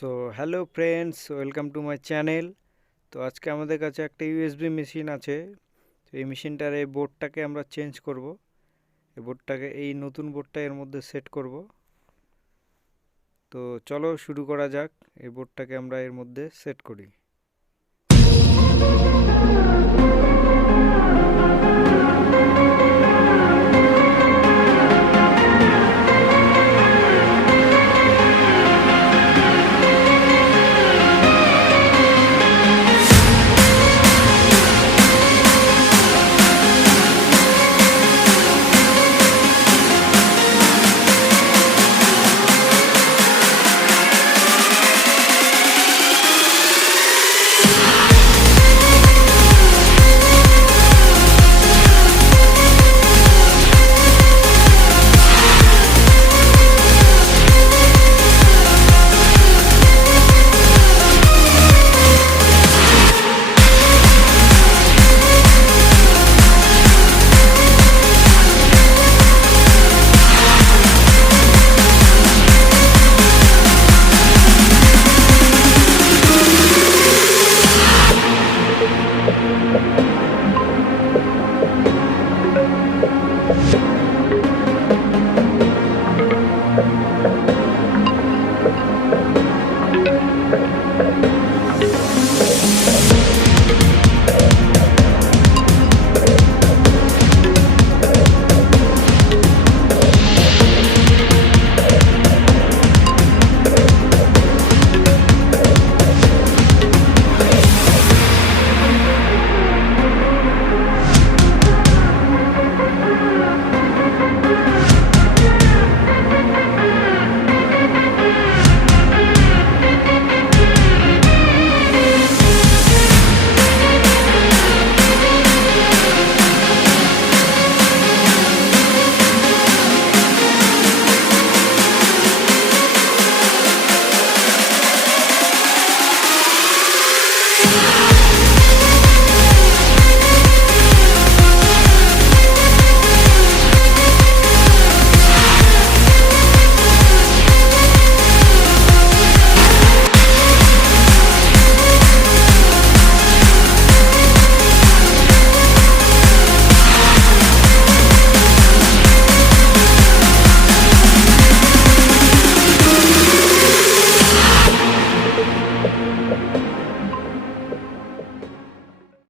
So hello friends, welcome to my channel. তো আজকে আমাদের কাছে একটা ইউএসবি মেশিন আছে। তো এই মেশিনটার এই বোর্ডটাকে আমরা চেঞ্জ করব। এই বোর্ডটাকে এই নতুন বোর্ডটা এর মধ্যে সেট করব। তো চলো শুরু করা যাক। এই বোর্ডটাকে আমরা এর মধ্যে সেট করি।